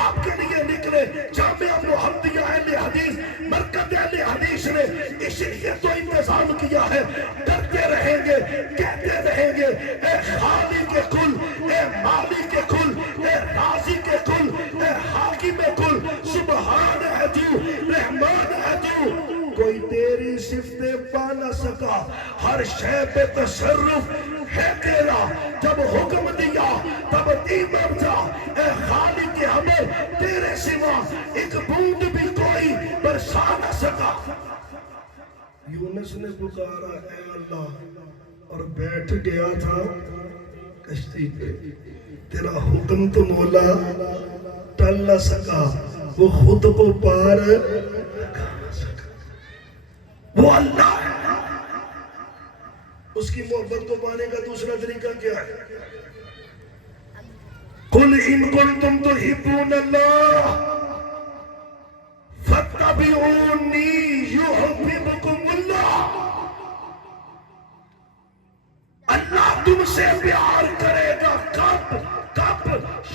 آپ کے لیے نکلے جامعہ محمدیہ اہل حدیث مرکز اہل حدیث نے اس لیے تو انتظام کیا ہے، کرتے رہیں گے، کہتے رہیں گے اے خالی کے کل، اے مالی کے کل، اے راضی کے کل، اے حاکم کل، سبحان ہے تو، رحمان ہے تو، کوئی تیری صفتیں پا نہ سکا، ہر شے پہ تصرف ہے تیرا، جب حکم دیا تب دیمر جا، اے خالق عمر تیرے سوا ایک بوند بھی کوئی برسا نہ سکا۔ یونس نے پکارا اے اللہ اور بیٹھ گیا تھا کشتی پہ، تیرا حکم تو مولا ٹل نہ سکا، وہ خود کو پار نہ سکا، وہ اللہ ہے۔ اس کی محبت کو پانے کا دوسرا طریقہ کیا ہے؟ قُلْ إِن كُنْتُمْ تُحِبُّونَ اللَّهَ فَاتَّبِعُونِي يُحْبِبْكُمُ اللَّهُ۔ اللہ تم سے پیار کرے گا کب؟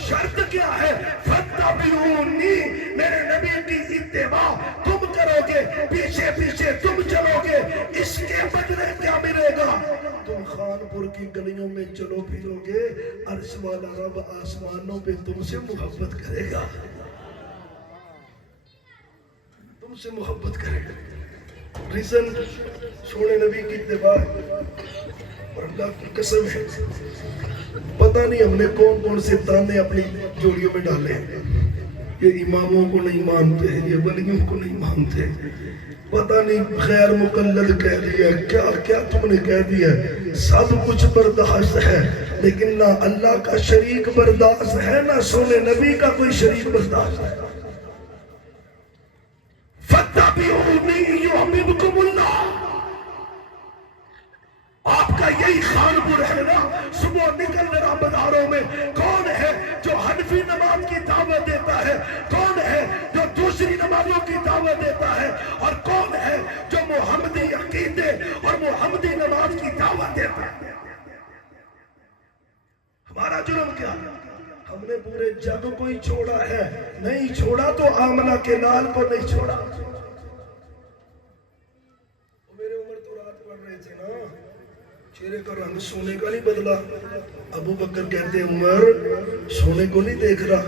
شرط کیا ہے؟ فَاتَّبِعُونِي، میرے نبی کی اتباع تم کرو گے، پیچھے پیچھے تم چلو گے، اس کے بدلے کیا ملے گا؟ تم خانپور کی گلیوں میں چلو پھرو گے، عرش والا رب آسمانوں پہ تم سے محبت کرے گا، تم سے محبت کرے گا۔ ریزن سونے نبی کی اتباع، اور اللہ کی قسم ہے پتہ نہیں ہم نے کون کون سے تانے اپنی جوڑیوں میں ڈالے ہیں، یہ اماموں کو نہیں مانتے، یہ ولیوں کو نہیں مانتے، پتہ نہیں غیر مقلد کہہ دیا، کیا کیا تم نے کہہ دیا، سب کچھ برداشت ہے لیکن نہ اللہ کا شریک برداشت ہے، نہ سونے نبی کا کوئی شریک برداشت ہے۔ فَاتَّبِعُونِي يُحْبِبْكُمُ اللَّهُ۔ آپ کا یہی خانپور ہے نا، صبح نکل رہا بازاروں میں، کون ہے جو حنفی نماز کی دعوت دیتا ہے، کون ہے جو دوسری نمازوں کی دعوت دیتا ہے، اور کون ہے جو محمدی عقیدے اور محمدی نماز کی دعوت دیتا ہے؟ ہمارا جرم کیا؟ ہم نے پورے جگ کو ہی چھوڑا ہے، نہیں چھوڑا تو آمنہ کے لال کو نہیں چھوڑا۔ میرے عمر تو رات پڑھ رہے تھے نا، چہرے کا رنگ سونے کا نہیں بدلا، ابو بکر کہتے ہیں عمر سونے کو نہیں دیکھ رہا،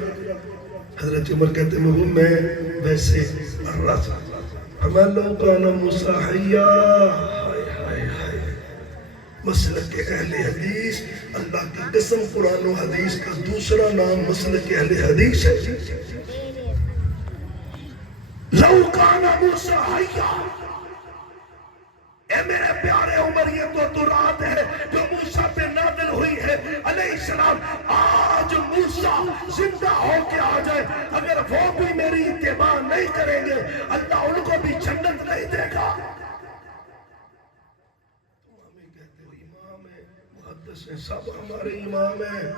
حضرت عمر کہتے ہیں وہ میں ویسے رس ہمیں کانا موسیٰ حیّا، مسلک اہل حدیث، اللہ کی قسم قرآن و حدیث کا دوسرا نام مسلک اہل حدیث ہے۔ لو کانا موسیٰ حیّا، اے میرے پیارے عمر یہ تو رات ہے جو موسیٰ پہ نازل ہوئی ہے علیہ السلام، آج موسیٰ زندہ ہو کے آ جائے، اگر وہ بھی میری اتباع نہیں کریں گے اللہ ان کو بھی جنت نہیں دے گا۔ تم ہمیں کہتے ہو امام ہیں، محدث ہیں، سب ہمارے امام ہیں،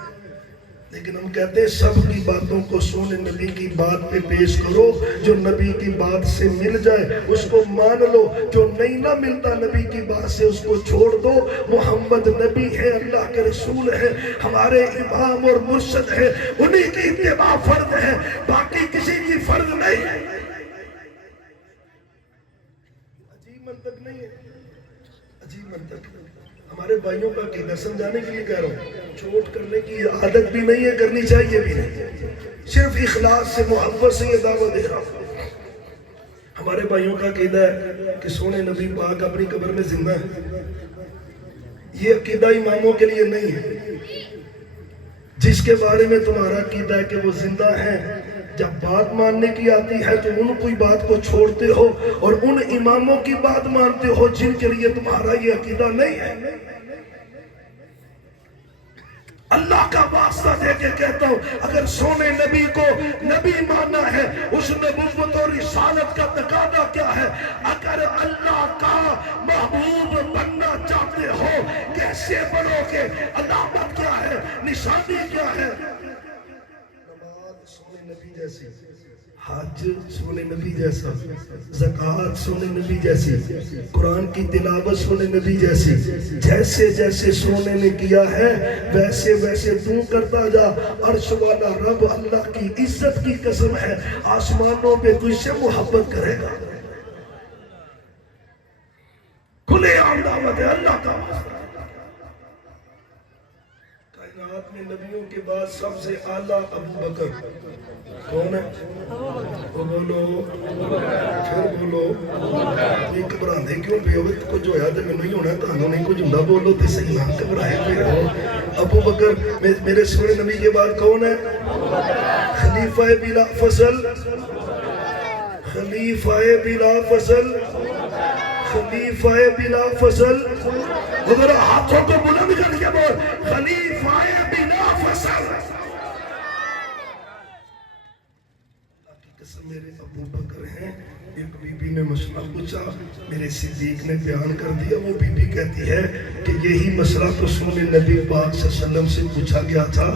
لیکن ہم کہتے ہیں سب کی باتوں کو سونے نبی کی بات پہ پیش کرو، جو نبی کی بات سے مل جائے اس کو مان لو، جو نہیں نہ ملتا نبی کی بات سے اس کو چھوڑ دو۔ محمد نبی ہے، اللہ کے رسول ہے، ہمارے امام اور مرشد ہے، انہی کی اتباع فرض ہے، باقی کسی کی فرض نہیں ہے۔ عجیب منطق نہیں ہے، عجیب منطق۔ ہمارے بھائیوں کا عقیدہ سمجھانے کے لیے کہہ رہا ہوں، چوٹ کرنے کی عادت بھی نہیں ہے، کرنی چاہیے بھی نہیں، صرف اخلاص سے محبت سے یہ دعوت دے رہا ہوں۔ ہمارے بھائیوں کا عقیدہ ہے کہ سونے نبی پاک اپنی قبر میں زندہ ہے، یہ عقیدہ اماموں کے لیے نہیں ہے۔ جس کے بارے میں تمہارا عقیدہ ہے کہ وہ زندہ ہیں، جب بات ماننے کی آتی ہے تو ان کوئی بات کو چھوڑتے ہو اور ان اماموں کی بات مانتے ہو جن کے لیے تمہارا یہ عقیدہ نہیں ہے۔ اللہ کا واسطہ دے کے کہتا ہوں، اگر سونے نبی کو نبی ماننا ہے، اس نبوت اور رسالت کا تقاضا کیا ہے؟ اگر اللہ کا محبوب بننا چاہتے ہو کیسے بنو گے؟ علامت کیا ہے؟ نشانی کیا ہے؟ نماز سونے نبی جیسی، حج سونے نبی جیسا، زکوٰۃ سونے نبی جیسی، قرآن کی تلاوت سونے نبی جیسی، جیسے جیسے سونے نے کیا ہے ویسے ویسے تو کرتا جا۔ عرش والا رب اللہ کی عزت کی قسم ہے آسمانوں پہ تجھ سے محبت کرے گا۔ کھلے عام دعوت ہے اللہ کا۔ کائنات میں نبیوں کے بعد سب سے اعلیٰ ابو بکر کون ہے؟ وہ بولو، پھر بولو، یہ گھبراندے کیوں پہ ہو؟ کچھ ہویا تو میں نہیں ہونا، تانوں نہیں کچھ ہوندا، بولو تے صحیح نہ گھبرائے پہ ہو۔ ابو بکر میرے سونے نبی کے بعد کون ہے؟ خلیفہ بلا فصل، خلیفہ بلا فصل، خلیفہ بلا فصل۔ اگر ہاتھوں کو بلند کر کے بول خلیفہ بلا فصل۔ میرے ابو بکر ہیں۔ ایک بی بی نے مسئلہ پوچھا، میرے صدیق نے بیان کر دیا۔ وہ بی بی کہتی ہے کہ یہی مسئلہ تو سونے نبی پاک صلی اللہ علیہ وسلم سے پوچھا گیا تھا۔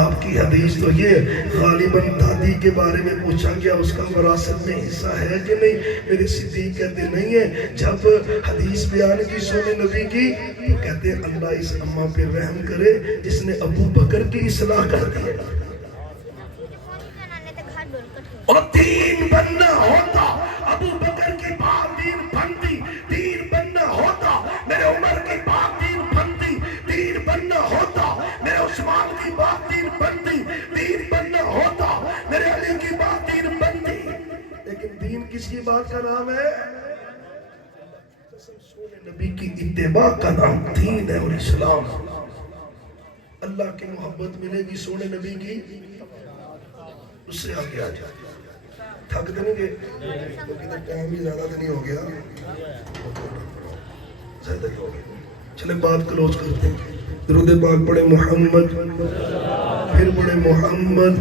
آپ کی حدیث تو یہ غالباً دادی کے بارے میں پوچھا گیا، اس کا وراثت میں حصہ ہے کہ نہیں؟ میرے صدیق کہتے نہیں ہے۔ جب حدیث بیان کی سونے نبی کی تو کہتے اللہ اس اماں پہ رحم کرے جس نے ابو بکر کی اصلاح کر دی۔ اور دین بننا ہوتا ابو بکر کی بات دین بنتی، دین بننا ہوتا میرے عمر کی بات دین بنتی، دین بننا ہوتا میرے عثمان کی بات دین بنتی، دین بننا ہوتا میرے علی کی بات دین بنتی۔ لیکن دین کس کی بات کا نام ہے؟ سونے نبی کی اتباع کا نام دین ہے اور اسلام۔ اللہ کی محبت ملے گی سونے نبی کی، اس سے آگے آ جائے۔ تھک دیں گے کیونکہ ٹائم ہی زیادہ نہیں ہو گیا، زیادہ ہی ہو گیا۔ چلیں بات کلوز کرتے ہیں۔ درود پاک پڑھے محمد، پھر پڑھے محمد۔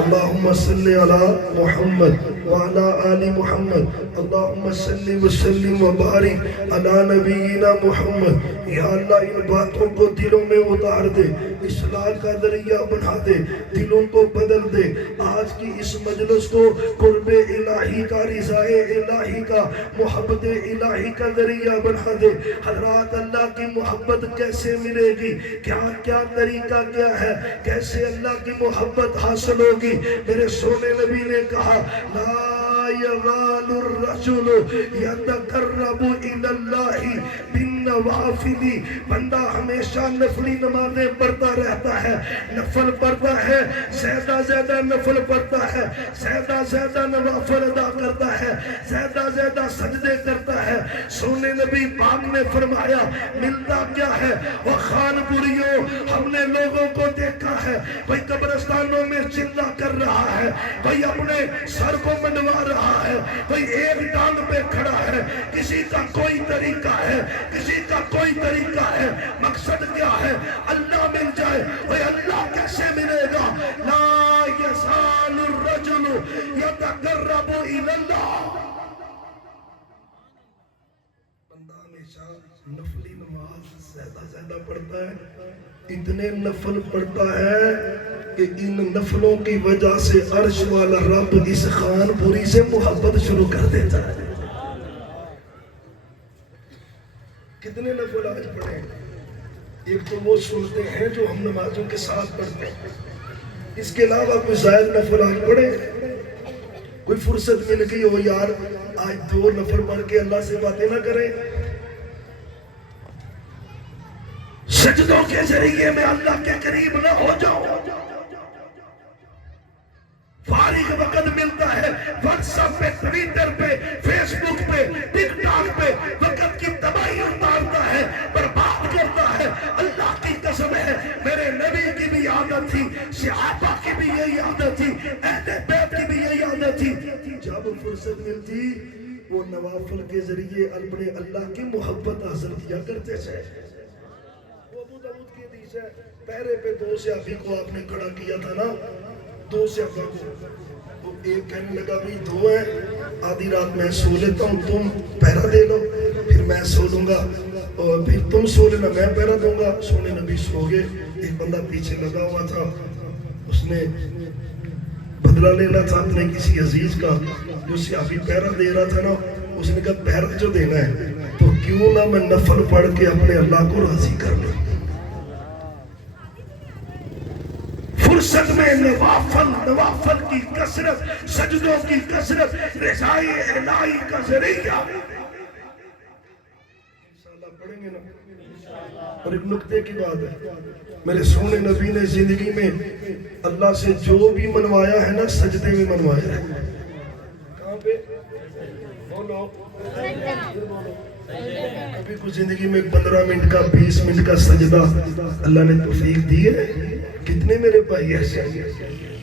اللہم صلی علی محمد وعلی آل محمد، اللہم صلی وسلم وبارک علی نبینا محمد۔ یا اللہ ان باتوں کو دلوں میں اتار دے، اصلاح کا ذریعہ بنا دے، دلوں کو بدل دے۔ آج کی اس مجلس کو قرب الہی کا، رضا الہی کا، محبت الہی کا ذریعہ بنا دے۔ حضرات اللہ کی محبت کیسے ملے گی؟ کیا طریقہ کیا ہے؟ کیسے اللہ کی محبت حاصل ہوگی؟ میرے سونے نبی نے کہا لا يزال الرجل يتقرب الى الله بالنوافل۔ بندہ ہمیشہ نفلی نمازیں پڑھتا رہتا ہے، نفل پڑھتا ہے، زیادہ زیادہ نفل پڑھتا ہے، زیادہ زیادہ نوافل ادا کرتا ہے، زیادہ زیادہ سجدے کرتا ہے۔ سونے نبی پاک نے فرمایا ملتا کیا ہے؟ وہ خان پوریوں، ہم نے لوگوں کو دیکھا ہے کوئی قبرستانوں میں چلا کر رہا ہے، کوئی اپنے سر کو منڈوا رہا ہے، کوئی ایک ٹانگ پہ کھڑا ہے، کسی کا کوئی طریقہ ہے، کسی کا کوئی طریقہ ہے۔ مقصد کیا ہے؟ اللہ مل جائے۔ وہ اللہ کیسے ملے گا؟ لا یزال الرجل یتقرب الی اللہ۔ بندہ ہمیشہ نفلی نماز زیادہ زیادہ پڑھتا ہے، اتنے نفل پڑھتا ہے کہ ان نفلوں کی وجہ سے عرش والا رب اس خان پوری سے محبت شروع کر دیتا ہے۔ کتنے نفل آج پڑھیں؟ ایک تو وہ سنتے ہیں جو ہم نمازوں کے ساتھ پڑھتے ہیں، اس کے علاوہ کوئی زائد نفل آج پڑھے؟ کوئی فرصت مل گئی ہو یار آج 2 نفل پڑھ کے اللہ سے باتیں نہ کریں؟ سجدوں کے ذریعے میں اللہ کے قریب نہ ہو جاؤ۔ فارغ وقت ملتا ہے واٹس ایپ پہ، ٹویٹر پہ، فیس بک پہ، ٹک ٹاک پہ وقت کی تباہی اتارتا ہے، برباد کرتا ہے۔ اللہ کی قسم ہے میرے نبی کی بھی عادت تھی، صحابہ کی بھی یہی عادت تھی، اہل بیت کی بھی یہی عادت تھی۔ جب فرصت ملتی وہ نوافل کے ذریعے اپنے اللہ کی محبت حاصل کیا کرتے تھے۔ پہرے پہ 2 صحابی کو آپ نے کھڑا کیا تھا نا، 2 صحابہ کو، ایک کہنے لگا بھی 2 ہیں، آدھی رات میں سو لیتا ہوں، تم پہرا دے لو، پھر میں سو لوں گا، اور پھر تم سو لینا میں پہرا دوں گا۔ سونے نبی سو گئے۔ ایک بندہ پیچھے لگا ہوا تھا، اس نے بدلہ لینا تھا اپنے کسی عزیز کا جو سیاسی پہرا دے رہا تھا نا، اس نے کہا پہرا جو دینا ہے تو کیوں نہ میں نفل پڑھ کے اپنے اللہ کو راضی کر لوں۔ فرصت میں نوافل کی کثرت، سجدوں کی کثرت رضائے الہی کا ذریعہ۔ انشاءاللہ پڑھیں گے نا۔ اور ایک نکتے کی بات ہے، میرے سونے نبی نے زندگی میں اللہ سے جو بھی منوایا ہے نا سجدے میں منوایا ہے۔ کہاں پہ؟ بولو۔ ابھی کچھ زندگی میں 15 منٹ کا 20 منٹ کا سجدہ اللہ نے توفیق دی ہے؟ کتنے میرے بھائی ایسے ہیں؟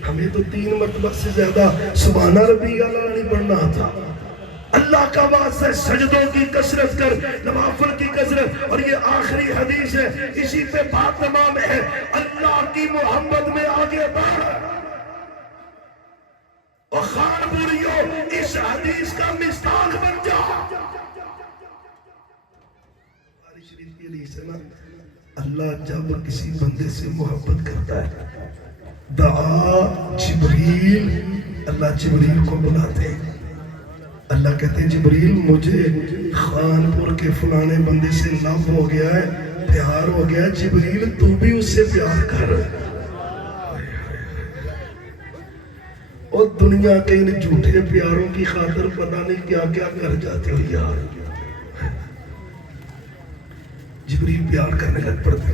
ہمیں تو 3 مرتبہ سے زیادہ سبحان ربی اعلیٰ نہیں پڑھنا تھا۔ اللہ کا واسطہ سجدوں کی کثرت کر، نوافل کی کثرت۔ اور یہ آخری حدیث ہے، اسی پہ بات تمام ہے۔ اللہ کی محبت میں آگے بڑھ، اور خانپوریوں اس حدیث کا مصداق بن جا۔ شریف کی حدیث ہے نا، اللہ جب کسی بندے سے محبت کرتا ہے، دعا جبریل، اللہ جبریل کو بلاتے ہیں۔ اللہ کہتے ہیں جبریل مجھے خانپور کے فلانے بندے سے لو ہو گیا ہے، پیار ہو گیا ہے، جبریل تو بھی اس سے پیار کر۔ اور دنیا کے ان جھوٹے پیاروں کی خاطر پتہ نہیں کیا کیا کر جاتے ہو یار۔ جبریل پیار کرنے لگ پڑتے،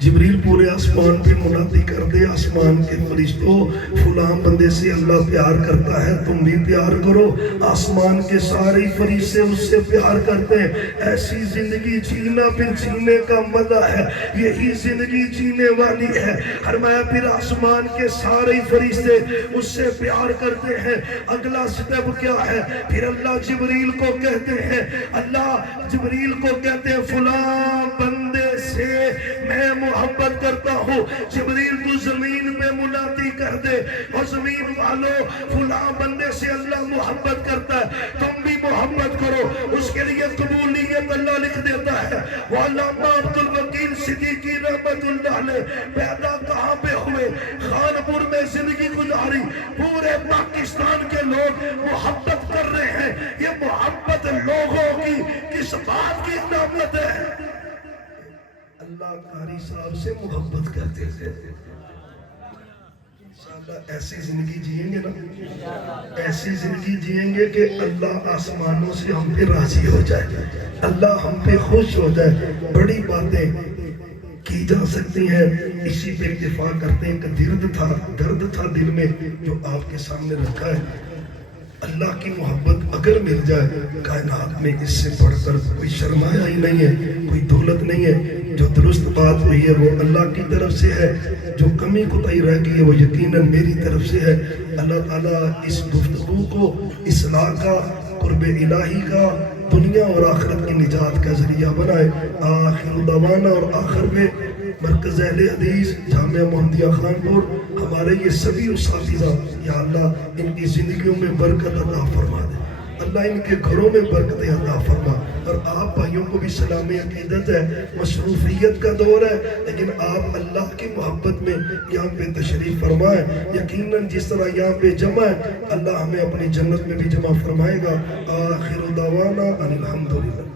جبریل پورے آسمان پہ منادی کر دے، آسمان کے فرشتوں فلاں بندے سے اللہ پیار کرتا ہے، تم بھی پیار کرو۔ آسمان کے سارے فرشتے اس سے پیار کرتے ہیں۔ ایسی زندگی جینا پھر جینے کا مزہ ہے، یہی زندگی جینے والی ہے۔ فرمایا پھر آسمان کے سارے فرشتے اس سے پیار کرتے ہیں۔ اگلا سٹیپ کیا ہے؟ پھر اللہ جبریل کو کہتے ہیں، اللہ جبریل کو کہتے ہیں فلاں بندے سے میں محبت کرتا ہوں۔ جبریل تو زمین پہ منادی کر دے، اور زمین والوں فلاں بندے سے اللہ محبت کرتا ہے، تم بھی محبت کرو۔ اس کے لیے قبولیت اللہ لکھ دیتا ہے۔ وہ علامہ عبدالوکیل صدیقی رحمت اللہ علیہ پیدا کہاں پہ ہوئے؟ خانپور میں زندگی گزاری، پورے پاکستان کے لوگ محبت کر رہے ہیں۔ یہ محبت لوگوں کی کس بات کی علامت ہے؟ اللہ قاری صاحب سے محبت کرتے تھے۔ انشاءاللہ ایسی زندگی جئیں گے نا، ایسی زندگی جئیں گے کہ اللہ آسمانوں سے ہم پہ راضی ہو جائے، اللہ ہم پہ خوش ہو جائے۔ بڑی باتیں کی جا سکتی ہیں، اسی پہ اکتفا کرتے ہیں کہ درد تھا دل میں جو آپ کے سامنے رکھا ہے۔ اللہ کی محبت اگر مل جائے کائنات میں اس سے بڑھ کر کوئی سرمایہ ہی نہیں ہے، کوئی دولت نہیں ہے۔ جو درست بات ہوئی ہے وہ اللہ کی طرف سے ہے، جو کمی کوتاہی رہ گئی ہے وہ یقیناً میری طرف سے ہے۔ اللہ تعالیٰ اس گفتگو کو اصلاح کا، قرب الہی کا، دنیا اور آخرت کی نجات کا ذریعہ بنائے۔ آخر دعوانا، اور آخر میں مرکز اہل حدیث جامعہ محمدیہ خانپور ہمارے یہ سبھی اساتذہ، یا اللہ ان کی زندگیوں میں برکت عطا فرما دے، اللہ ان کے گھروں میں برکت عطا فرما۔ اور آپ بھائیوں کو بھی سلام عقیدت ہے، مصروفیت کا دور ہے، لیکن آپ اللہ کی محبت میں یہاں پہ تشریف فرمائیں۔ یقیناً جس طرح یہاں پہ جمع ہے اللہ ہمیں اپنی جنت میں بھی جمع فرمائے گا۔ آخر دعوانا ان الحمدللہ۔